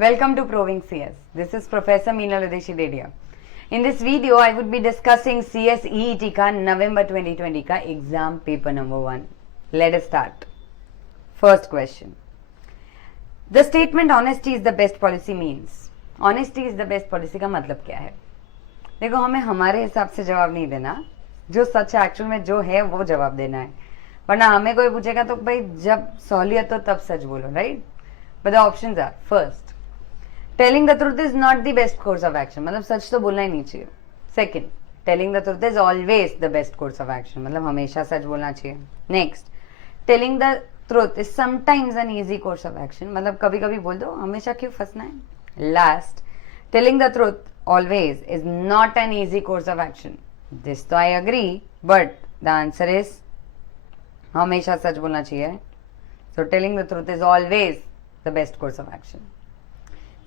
Welcome to Proving CS. This is Professor Meenal Udeshi Dedia. In this video, I would be discussing CS EET का November 2020 का exam paper number 1. Let us start. First question. The statement honesty is the best policy means. Honesty is the best policy का मतलब क्या है? देखो, हमें हमारे हिसाब से जवाब नहीं देना, जो सच है एक्चुअल में जो है वो जवाब देना है, वरना हमें कोई पूछेगा तो भाई जब सहूलियत हो तब सच बोलो, right? But the options are first, telling the truth is not the best course of action, मतलब सच तो बोलना ही नहीं चाहिए. Second, telling the truth is always the best course of action, मतलब हमेशा सच बोलना चाहिए. Next, telling the truth is sometimes an easy course of action, मतलब कभी कभी बोल दो, हमेशा क्यों फंसना है. Last, telling the truth always is not an easy course of action. This तो I agree, but the answer is हमेशा सच बोलना चाहिए. So telling the truth is always the best course of action.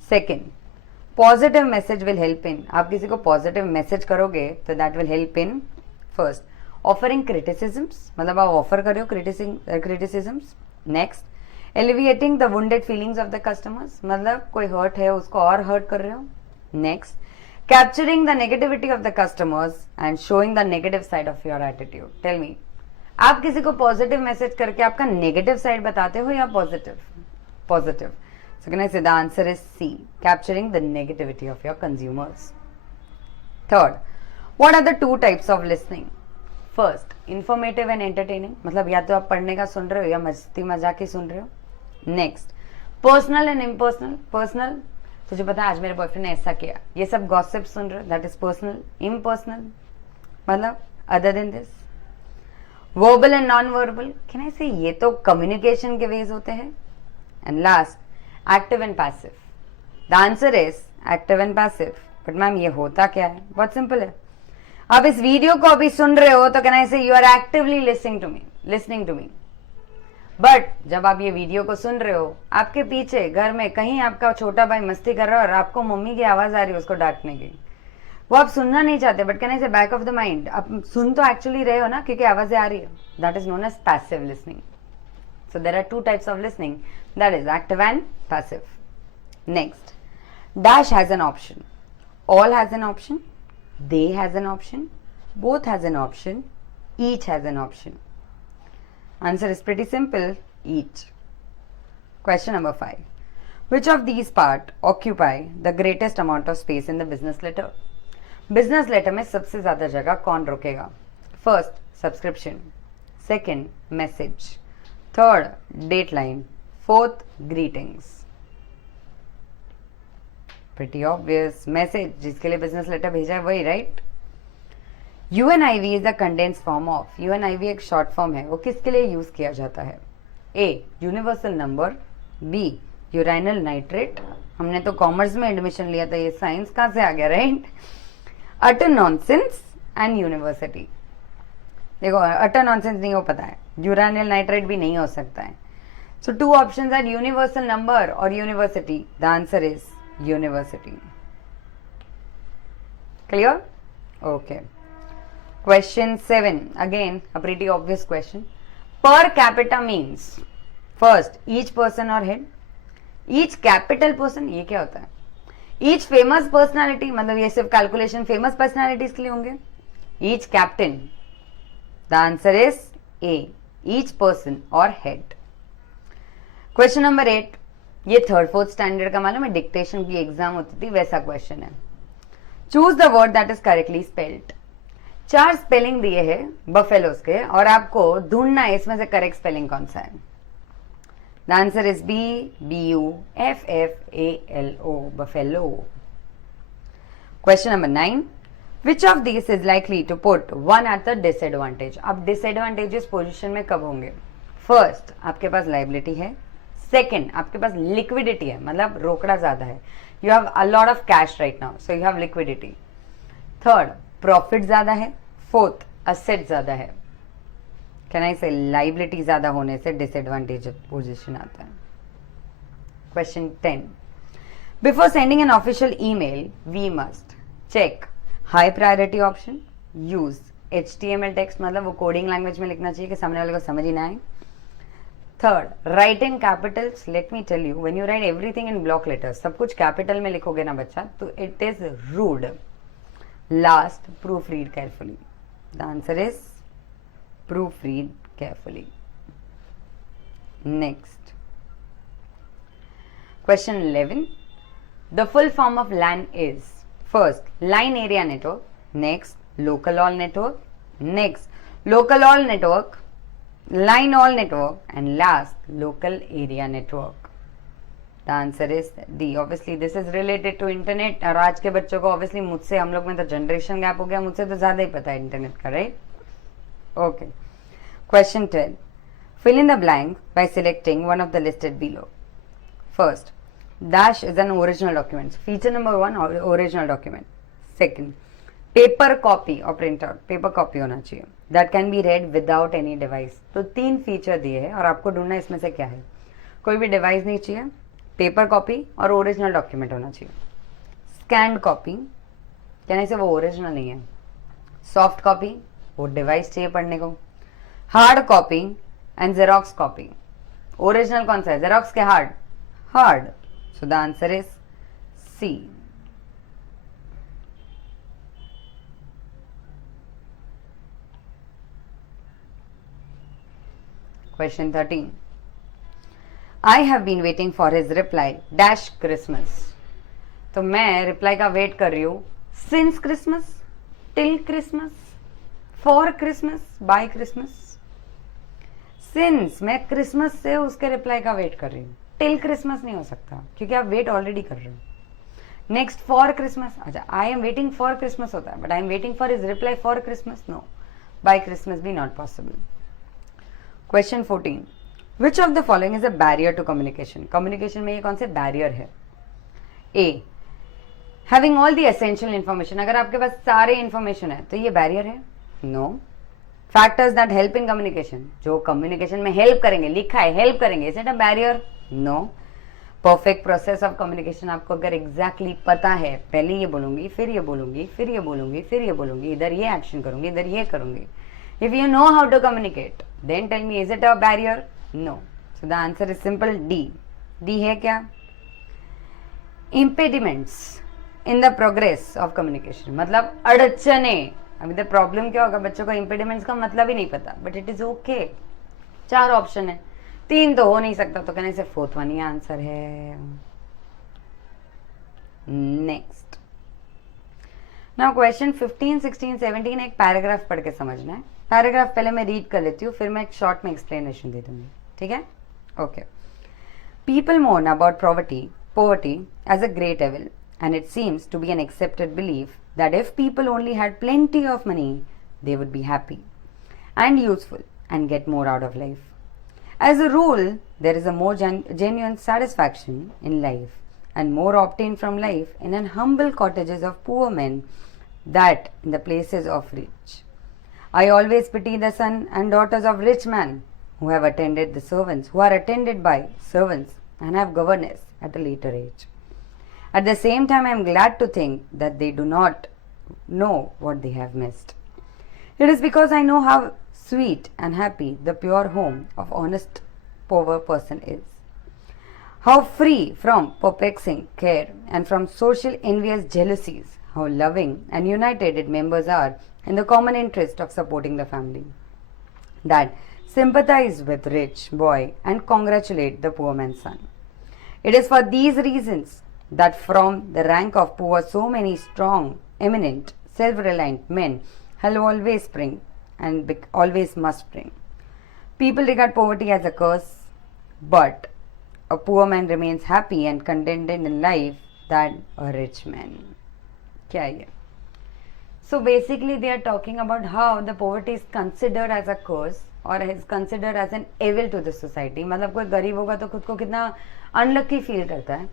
Second, positive message will help in. आप किसी को positive message करोगे तो that will help in first offering criticisms, मतलब आप offer कर रहे हो criticisms. Next, alleviating the wounded feelings of the customers, मतलब कोई hurt है उसको और hurt कर रहे हो. Next, capturing the negativity of the customers and showing the negative side of your attitude. Tell me, आप किसी को पॉजिटिव मैसेज करके आपका नेगेटिव साइड बताते हो या positive? Positive. So can I say the answer is C, capturing the negativity of your consumers. Third, what are the two types of listening? First, informative and entertaining, मतलब या तो आप पढ़ने का सुन रहे हो या मस्ती मजाक ही सुन रहे हो. Next, personal and impersonal. Personal, तुझे पता है आज मेरे बॉयफ्रेंड ने ऐसा किया, ये सब गॉसिप सुन रहे हो, that is personal. Impersonal, मतलब other than this. Verbal and non-verbal, can I say ये तो communication के ways होते हैं. And last, active and passive. The answer is active and passive. But ma'am ये होता क्या है? बहुत सिंपल है. आप इस वीडियो को अभी सुन रहे हो तो can I say you are actively listening to me. But जब आप ये वीडियो को सुन रहे हो, आपके पीछे घर में कहीं आपका छोटा भाई मस्ती कर रहा है और आपको मम्मी की आवाज आ रही है उसको डांटने की, वो आप सुनना नहीं चाहते, बट कैन आई से बैक ऑफ द माइंड आप सुन तो एक्चुअली रहे हो ना, क्योंकि आवाजें आ रही है. That is known as passive listening. So there are two types of listening, that is active and passive. Next, dash has an option, all has an option, they has an option, both has an option, each has an option. Answer is pretty simple, each. Question number 5. Which of these part occupy the greatest amount of space in the business letter? Business letter में सबसे ज़्यादा जगह कौन रोकेगा? First, subscription. Second, message. Third, dateline. Fourth, greetings. Pretty obvious. Message, जिसके लिए business letter भेजा है वही, right? UNIV is the condensed form of. UNIV एक short form है, वो किसके लिए यूज किया जाता है? A, universal number. B, urinal nitrate. हमने तो कॉमर्स में एडमिशन लिया था, ये साइंस कहाँ से आ गया, right? Utter nonsense and university. देखो, अटर नॉनसेंस नहीं हो पता है, यूरानिल नाइट्रेट भी नहीं हो सकता है. So two options are universal number और university. The answer is university. Clear? Okay. Question 7, again a pretty obvious question. Per capita means first each person और हेड. ईच कैपिटल पर्सन, ये क्या होता है? ईच फेमस पर्सनैलिटी, मतलब ये सिर्फ calculation famous personalities के लिए होंगे. Each captain. The answer is A, each person or head. Question number 8, ये थर्ड फोर्थ स्टैंडर्ड का मालूम है, डिक्टेशन की एग्जाम होती थी वैसा क्वेश्चन है. Choose the word that is correctly spelled. 4 स्पेलिंग दिए हैं बफेलोस के और आपको ढूंढना है इसमें से करेक्ट स्पेलिंग कौन सा है. The answer is B, BUFFALO, buffalo. Question number 9, Which of these is likely to put one at the disadvantage? अब disadvantageous पोजिशन में कब होंगे? फर्स्ट, आपके पास लाइबिलिटी है. सेकेंड, आपके पास लिक्विडिटी है, मतलब रोकड़ा ज्यादा है. You have a lot of cash right now, so you have liquidity. Third, profit ज्यादा है. फोर्थ, असेट ज्यादा है. कैन आई से लाइबिलिटी ज्यादा होने से डिसएडवांटेज पोजिशन आता है. Question 10, before sending an official email we must check high priority option, use HTML text, मतलब वो कोडिंग लैंग्वेज में लिखना चाहिए कि सामने वाले को समझ ही ना आए. Third, write in capitals. Let me tell you, when you write everything in block letters, सब कुछ कैपिटल में लिखोगे ना बच्चा, तो it is rude. Last, proof read carefully. The answer is proof read carefully. Next, question 11. The full form of LAN is first line area network, next local all network, next local all network, line all network, and last local area network. The answer is D. Obviously this is related to internet. और आज के बच्चों को obviously मुझसे, हम लोग में तो जनरेशन गैप हो गया, मुझसे तो ज्यादा ही पता है इंटरनेट का, right? Okay. Question 10. Fill in the blank by selecting one of the listed below. First, dash is an original document. Feature number 1, original document. Second, paper copy or printout. Paper copy होना चाहिए. That can be read without any device. तो 3 फीचर दिए हैं और आपको ढूंढना इसमें से क्या है. कोई भी डिवाइस नहीं चाहिए, पेपर कॉपी और ओरिजिनल डॉक्यूमेंट होना चाहिए. स्कैंड कॉपी कहने से वो ओरिजिनल नहीं है. सॉफ्ट कॉपी, वो डिवाइस चाहिए पढ़ने को. Hard copy and xerox copy. Original कौन सा है, जेरोक्स के hard? Hard. So the answer is C. Question 13. I have been waiting for his reply dash Christmas. तो मैं रिप्लाई का वेट कर रही हूँ since Christmas, till Christmas, for Christmas, by Christmas. Since मैं क्रिसमस से उसके रिप्लाई का वेट कर रही हूँ. टिल क्रिसमस नहीं हो सकता क्योंकि आप वेट ऑलरेडी कर रहे हो. Next, for Christmas. अच्छा, I am waiting for Christmas होता है, but I am waiting for his reply for Christmas. No, by Christmas भी not possible. Question 14. Which of the following is a barrier to communication. Communication में ये कौन से barrier है? A, having all the essential information. अगर आपके पास सारे इन्फॉर्मेशन है तो ये बैरियर है? No. Factors that help in communication. जो कम्युनिकेशन में हेल्प करेंगे, लिखा है हेल्प करेंगे, is it a barrier? No. Perfect process of communication आपको अगर एग्जैक्टली पता है, पहले ये बोलूंगी, फिर ये बोलूंगी, फिर ये बोलूंगी, फिर ये बोलूंगी, इधर ये एक्शन करूंगी, इधर ये करूंगी. If you know how to communicate, then tell me, is it a barrier? No. So the answer is simple D. D है क्या? Impediments in the progress of communication, मतलब अड़चने. अभी द प्रॉब्लम क्या होगा, बच्चों को इम्पेडिमेंट्स का मतलब ही नहीं पता, बट इट इज ओके. 4 ऑप्शन है, 3 तो हो नहीं सकता, तो कहने से 4th वन ही आंसर है. नेक्स्ट, नाउ क्वेश्चन 15, 16, 17 एक पैराग्राफ पढ़ के समझना है. पैराग्राफ पहले मैं रीड कर लेती हूँ, फिर मैं एक शॉर्ट में एक्सप्लेनेशन दे दूंगी, ठीक है? ओके. पीपल मोर्न about poverty as a great evil, and it seems to be an accepted belief that if people only had plenty of money, they would be happy and useful and get more out of life. As a rule, there is a more genuine satisfaction in life and more obtained from life in an humble cottages of poor men that in the places of rich. I always pity the son and daughters of rich men who are attended by servants and have governess at a later age. At the same time, I am glad to think that they do not know what they have missed. It is because I know how sweet and happy the pure home of honest poor person is. How free from perplexing care and from social envious jealousies, how loving and united its members are in the common interest of supporting the family. That sympathize with rich boy and congratulate the poor man's son. It is for these reasons that from the rank of poor so many strong, eminent, self-reliant men have always spring and always must spring. People regard poverty as a curse, but a poor man remains happy and contented in life than a rich man. क्या है? So basically they are talking about how the poverty is considered as a curse or is considered as an evil to the society. मतलब कोई गरीब होगा तो खुद को कितना अनलकी फील करता है,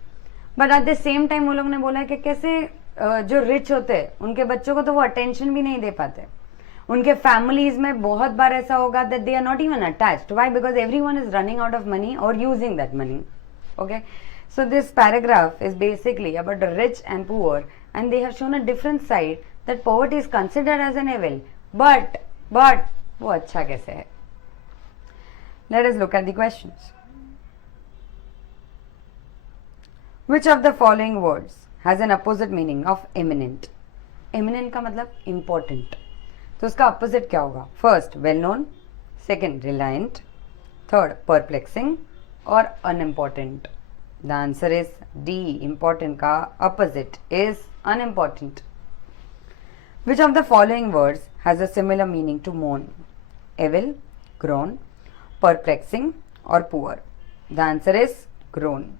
but at the same time वो लोग ने बोला है कि कैसे जो रिच होते हैं उनके बच्चों को तो वो अटेंशन भी नहीं दे पाते. उनके फैमिलीज में बहुत बार ऐसा होगा that they are not even attached. Why? Because everyone is running out of money और using that money. Okay, so this paragraph is basically about rich and poor and they have shown a different side that poverty is considered as an evil, but वो अच्छा कैसे है. Let us look at the questions. Which of the following words has an opposite meaning of eminent? Eminent का मतलब important, तो उसका opposite क्या होगा? First, well known, second, reliant, third, perplexing और unimportant. The answer is D. Important का opposite is unimportant. Which of the following words has a similar meaning to mourn? Evil, groan, perplexing or poor? The answer is groan.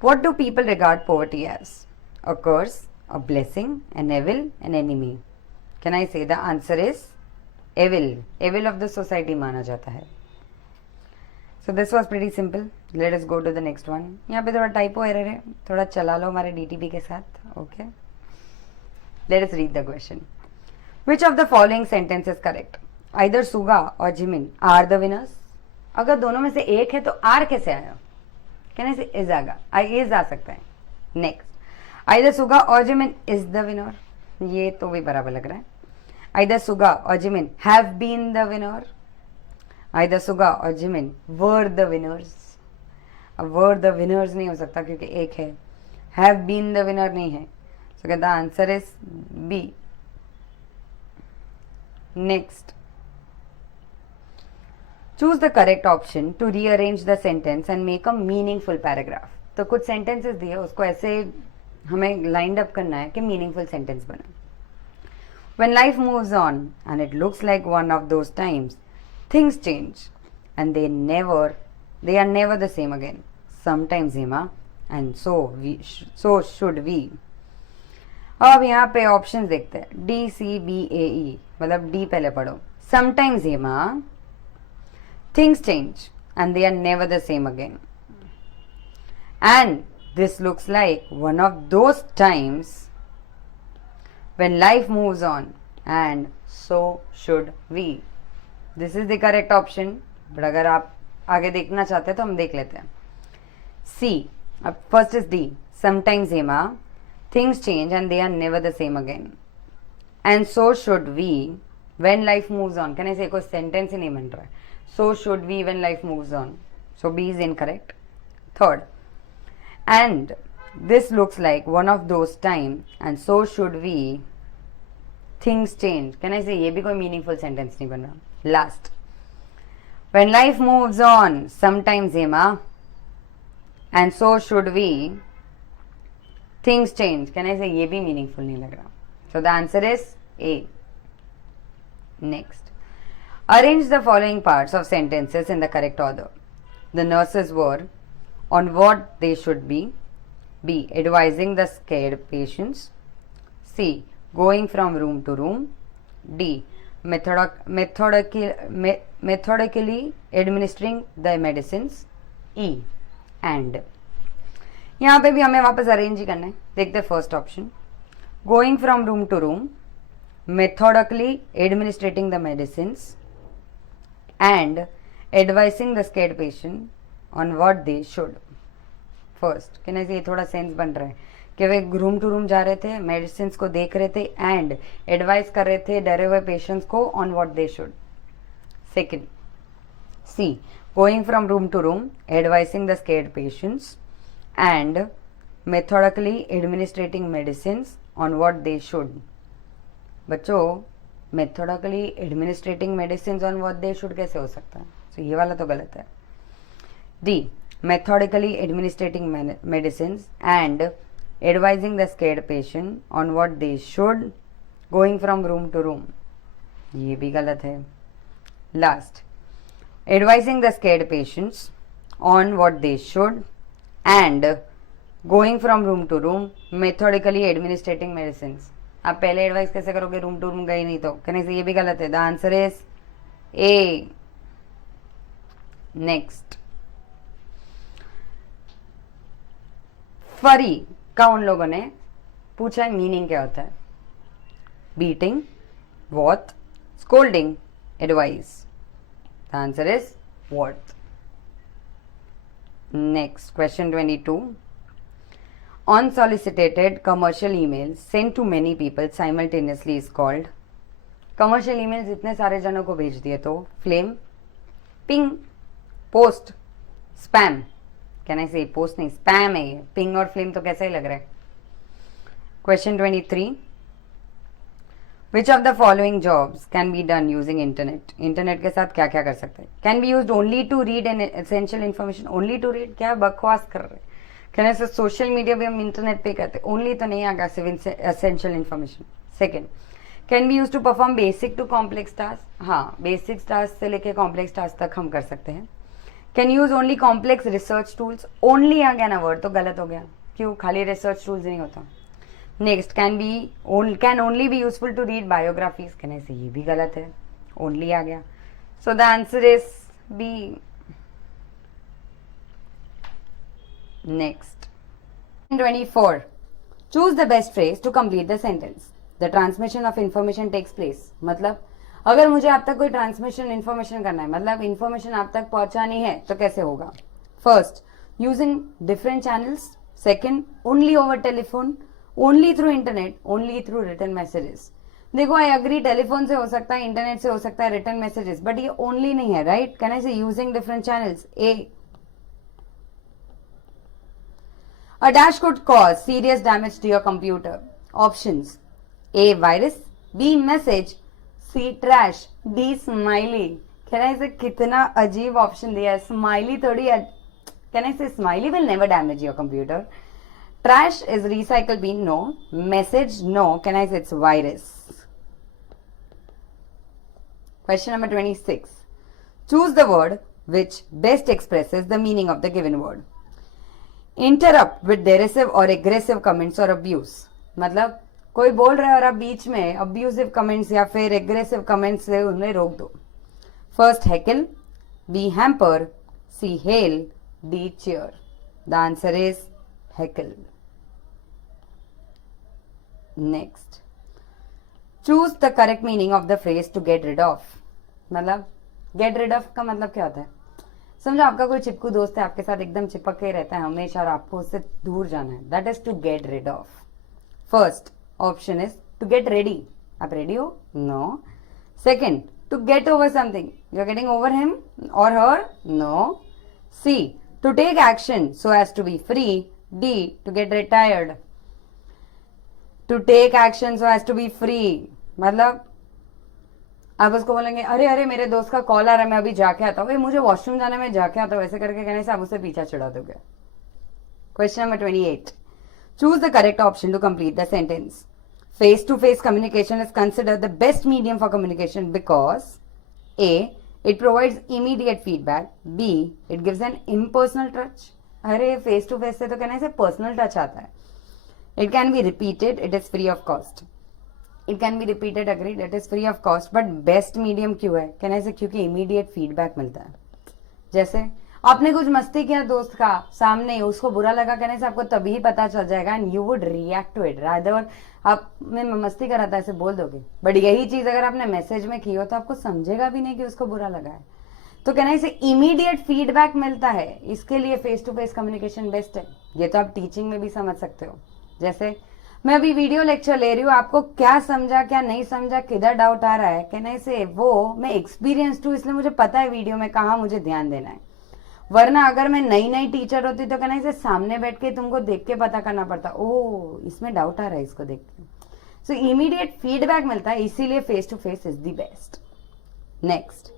What do people regard poverty as? A curse, a blessing, an evil, an enemy? Can I say the answer is evil? Evil of the society माना जाता है. So this was pretty simple. Let us go to the next one. यहाँ पे थोड़ा typo error है, थोड़ा चला लो हमारे DTP के साथ. Okay. Let us read the question. Which of the following sentence is correct? Either Suga or Jimin are the winners. अगर दोनों में से एक है तो आर कैसे आया? कहने से इज आगा, इज आ सकता है. नेक्स्ट, आइदर सुगा और जिमिन इज द विनर, ये तो भी बराबर लग रहा है. आइदर सुगा और Jimin have been the winner, either Suga और जिमिन वर द विनर्स. अब वर द विनर्स नहीं हो सकता क्योंकि एक है, हैव बीन द विनर नहीं है. So the answer is B. Next, choose the correct option to rearrange the sentence and make a meaningful paragraph. तो कुछ sentences दिए, उसको ऐसे हमें lined up करना है कि meaningful sentence बने. When life moves on and it looks like one of those times, things change and they are never the same again. Sometimes Hema, and so should we. अब यहाँ पे options देखते हैं. D, C, B, A, E. मतलब D पहले पढ़ो. Sometimes Hema, things change and they are never the same again. And this looks like one of those times when life moves on and so should we. This is the correct option. But अगर आप आगे देखना चाहते हैं तो हम देख लेते हैं. C. अब first is D. Sometimes Hema, things change and they are never the same again. And so should we when life moves on. कहने से कोई sentence ही नहीं बन रहा है. So should we when life moves on. So B is incorrect. Third, and this looks like one of those times and so should we, things change. Can I say ये भी कोई meaningful sentence नहीं बन रहा. Last, when life moves on, sometimes Hema, and so should we, things change. Can I say ये भी meaningful नहीं लग रहा. So the answer is A. Next, arrange the following parts of sentences in the correct order. The nurses were on what they should be. B. Advising the scared patients. C. Going from room to room. D. Methodically administering the medicines. E. And. यहाँ पे भी हमें वापस अरेंज ही करना है. देखते हैं first option. Going from room to room. Methodically administering the medicines. And advising the scared patient on what they should. First, कहने से ये थोड़ा सेंस बन रहा है कि वे रूम टू रूम जा रहे थे, मेडिसिन को देख रहे थे एंड एडवाइस कर रहे थे डरे हुए पेशेंट्स को on what they should. Second, C. Going from room to room advising the scared patients and methodically administrating medicine on what they should. बच्चों, methodically administrating medicine on what they should कैसे हो सकता है? तो ये वाला तो गलत है. D. Methodically administrating medicine and advising the scared patient on what they should going from room to room, ये भी गलत है. Last, advising the scared patients on what they should and going from room to room methodically administrating medicine. आप पहले एडवाइस कैसे करोगे? Room to room गई नहीं तो. कहने से ये भी गलत है. द आंसर इज ए. नेक्स्ट, फरी का उन लोगों ने पूछा मीनिंग क्या होता है. Beating, what, scolding, advice. The answer is what. Next, question 22. Unsolicited commercial emails sent to many people simultaneously is called. Commercial emails इतने सारे जनों को भेज दिए तो flame, ping, post, spam. Can I से पोस्ट नहीं, स्पैम है ये. पिंग और फ्लेम तो कैसा ही लग रहा है. क्वेश्चन 23. Which of the following jobs can be done using internet? Internet के साथ क्या क्या कर सकते हैं? Can be used only to read and essential information. Only to read? क्या बकवास कर रहे हैं? क्या ऐसे सोशल मीडिया भी हम इंटरनेट पे करते हैं? ओनली तो नहीं आगा, सिर्फ essential information. Second, can be use to perform basic to complex task. हाँ, बेसिक टास्क से लेके कॉम्प्लेक्स टास्क तक हम कर सकते हैं. Can use only complex research tools. Only आ गया ना वर्ड, तो गलत हो गया. क्यों? खाली रिसर्च टूल्स नहीं होता. Next, can only be useful to read biographies. कहने से ये भी गलत है, ओनली आ गया. So the answer is B. Next, 24. Choose the best phrase to complete the sentence. The transmission of information takes place. मतलब अगर मुझे आप तक कोई ट्रांसमिशन इंफॉर्मेशन करना है, मतलब इंफॉर्मेशन आप तक पहुंचानी है, तो कैसे होगा? First, using different channels. Second, only over telephone, only through internet, only through return messages. देखो, आई अग्री, टेलीफोन से हो सकता है, इंटरनेट से हो सकता है, रिटर्न मैसेजेस, बट ये ओनली नहीं है, राइट? कैन आई से using different channels? A. A dash could cause serious damage to your computer. Options: A. Virus, B. Message, C. Trash, D. Smiley. Can I say कितना अजीब ऑप्शन दिया है. स्माइली थोड़ी. Can I say smiley will never damage your computer? Trash is recycle bin, no. Message, no. Can I say it's virus? Question number 26. Choose the word which best expresses the meaning of the given word. Interrupt with derisive or aggressive comments or abuse. मतलब कोई बोल रहा है और आप बीच में abusive comments या फिर एग्रेसिव कमेंट्स से उन्हें रोक दो. First, heckle, B hamper, C hail, D cheer. The answer is heckle. Next, choose the correct meaning of the phrase to get rid of. मतलब गेट रिड ऑफ का मतलब क्या होता है? समझो आपका कोई चिपकू दोस्त है, आपके साथ एकदम चिपक के रहता है हमेशा और आपको उससे दूर जाना है. That is to get rid of. First option is to get ready. आप रेडी हो? No. Second, to get over something. You are getting over him और her? No. C, to take action so as to be free. D, to get retired. To take action so as to be free मतलब आप उसको बोलेंगे, अरे अरे मेरे दोस्त का कॉल आ रहा है, मैं अभी जाके आता हूँ, मुझे वॉशरूम जाना, मैं जाके आता हूँ, ऐसे करके कहने से आप उससे पीछा छुड़ा दोगे. Question number 28. Choose the correct option to complete the sentence. Face to face communication is considered the best medium for communication because A. It provides immediate feedback. B. It gives an impersonal touch. अरे face to face से तो कहने से personal touch आता है. It can be repeated. It is free of cost. It can be repeated, agreed, it is free of cost. But best medium क्यों है? कहने से क्योंकि इमीडिएट फीडबैक मिलता है. जैसे आपने कुछ मस्ती किया दोस्त का सामने, उसको बुरा लगा, कहने से आपको तभी पता चल जाएगा and you would react to it. Rather आपने मस्ती करा था ऐसे बोल दोगे, बट यही चीज अगर आपने मैसेज में की हो तो आपको समझेगा भी नहीं कि उसको बुरा लगा है. तो कहना इसे इमीडिएट फीडबैक मिलता है, इसके लिए face to face communication best है. ये तो आप टीचिंग में भी समझ सकते हो. जैसे मैं अभी वीडियो लेक्चर ले रही हूँ, आपको क्या समझा क्या नहीं समझा, किधर डाउट आ रहा है, कहने से वो मैं एक्सपीरियंस हूँ, इसलिए मुझे पता है वीडियो में कहाँ मुझे ध्यान देना है. वरना अगर मैं नई नई टीचर होती तो कहना इसे सामने बैठ के तुमको देख के पता करना पड़ता, ओ इसमें डाउट आ रहा है, इसको देख के. सो इमीडिएट फीडबैक मिलता है, इसीलिए face to face is the best. Next,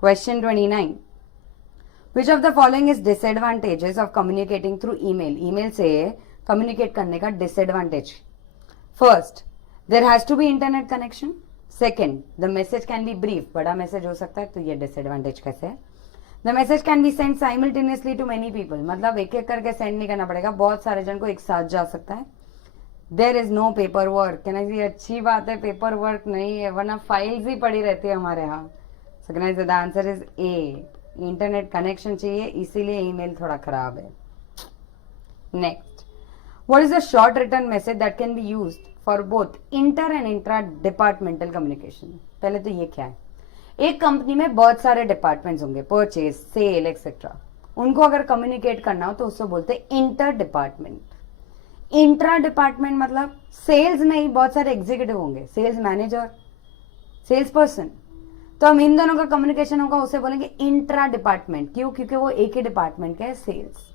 question 29. Which of the following is disadvantages of communicating through email. Email से कम्युनिकेट करने का disadvantage. First, there has to be internet connection. Second, the message can be brief. बड़ा message हो सकता है, तो ये disadvantage कैसे है? The message can be send simultaneously to many people. मतलब एक एक करके सेंड नहीं करना पड़ेगा, बहुत सारे जन को एक साथ जा सकता है. There is no paper work. कहना ये अच्छी बात है, पेपर वर्क नहीं है, वरना फाइल्स ही पड़ी रहती है हमारे यहाँ. The answer is A. Internet connection चाहिए, इसीलिए ईमेल थोड़ा खराब है. Next, what is a short written message that can be used for both inter and intra departmental communication. पहले तो ये क्या है? एक कंपनी में बहुत सारे डिपार्टमेंट्स होंगे, परचेज, सेल एक्सेट्रा. उनको अगर कम्युनिकेट करना हो तो उसको बोलते हैं इंटर डिपार्टमेंट. इंट्रा डिपार्टमेंट मतलब सेल्स में ही बहुत सारे एग्जीक्यूटिव होंगे, सेल्स मैनेजर, सेल्स पर्सन. तो हम इन दोनों का कम्युनिकेशन होगा उसे बोलेंगे इंट्रा डिपार्टमेंट। क्यों? क्योंकि वो एक ही डिपार्टमेंट के है, सेल्स।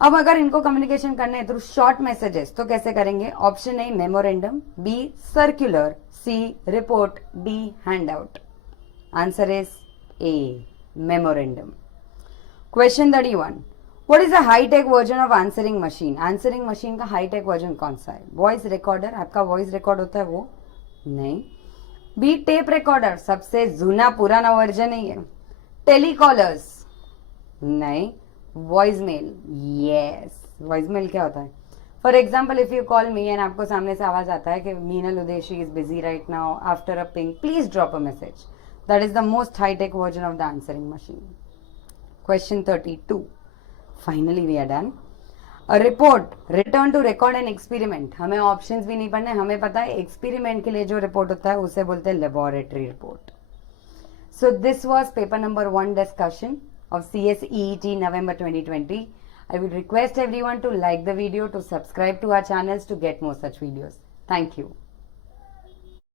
अब अगर इनको कम्युनिकेशन करने हैं थ्रू शॉर्ट मैसेजेस तो कैसे करेंगे? Option A memorandum, B circular, C report, D handout. Answer is A memorandum. Question 31, what is a hi tech version of answering machine? Answering machine का हाईटेक वर्जन कौन सा है? वॉइस रिकॉर्डर, आपका voice record होता है वो? नहीं। बी टेप रिकॉर्डर, सबसे जूना पुराना वर्जन ही है। टेलीकॉलर्स? नहीं। Voice mail? Yes. Voice mail क्या होता है? For example if you call me and आपको सामने से आवाज आता है कि Meenal Udeshi is busy right now, after a ping please drop a message, that is the most hitech version of the answering machine. Question 32, finally we are done. A report return to record an experiment. हमें options भी नहीं पढ़ने, हमें पता है एक्सपेरिमेंट के लिए जो रिपोर्ट होता है उसे बोलते हैं laboratory report. So this was paper number 1 discussion of CSEET November 2020. I would request everyone to like the video, to subscribe to our channels to get more such videos. Thank you.